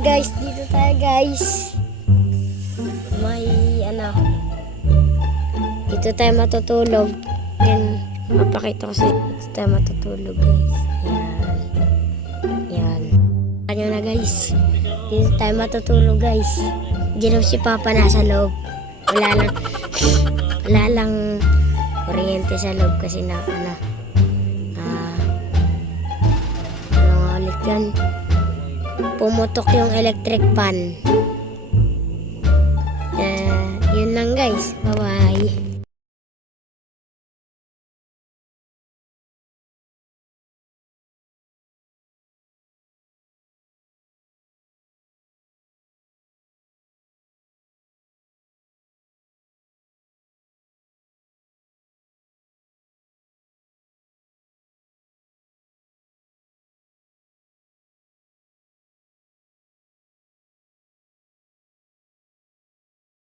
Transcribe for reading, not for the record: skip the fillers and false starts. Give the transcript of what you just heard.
Guys, dito tayo guys. May dito tayo matutulog. Yan, mapakita ko sa dito tayo matutulog guys. Yan. Ano na guys. Dito tayo matutulog guys. Diyan si Papa nasa loob. Wala lang kuryente sa loob kasi na ano nga ulit yan. Pumutok yung electric fan. Yun lang guys.